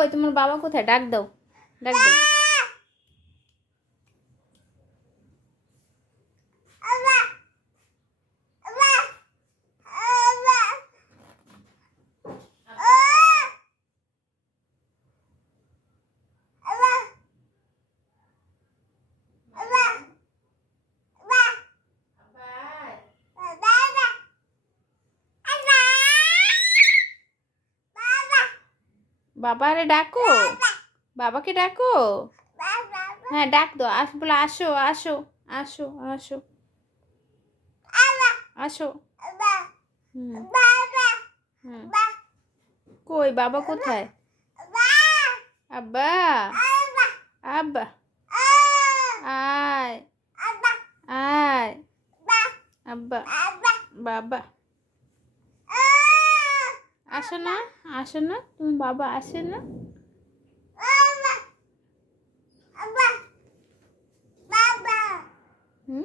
কই তোমার বাবা কোথায়? ডাক দাও, ডাক দাও। বাবারে ডাকো, বাবাকে ডাকো। হ্যাঁ ডাক দাও, বলে আসো আসো আসো আসো আসো। হুম হুম, কই বাবা কোথায়? আব্বা, আব্বা, আয় আয়, আব্বা, বাবা আসো না, আসো না, তুমি বাবা আসে না? হুম।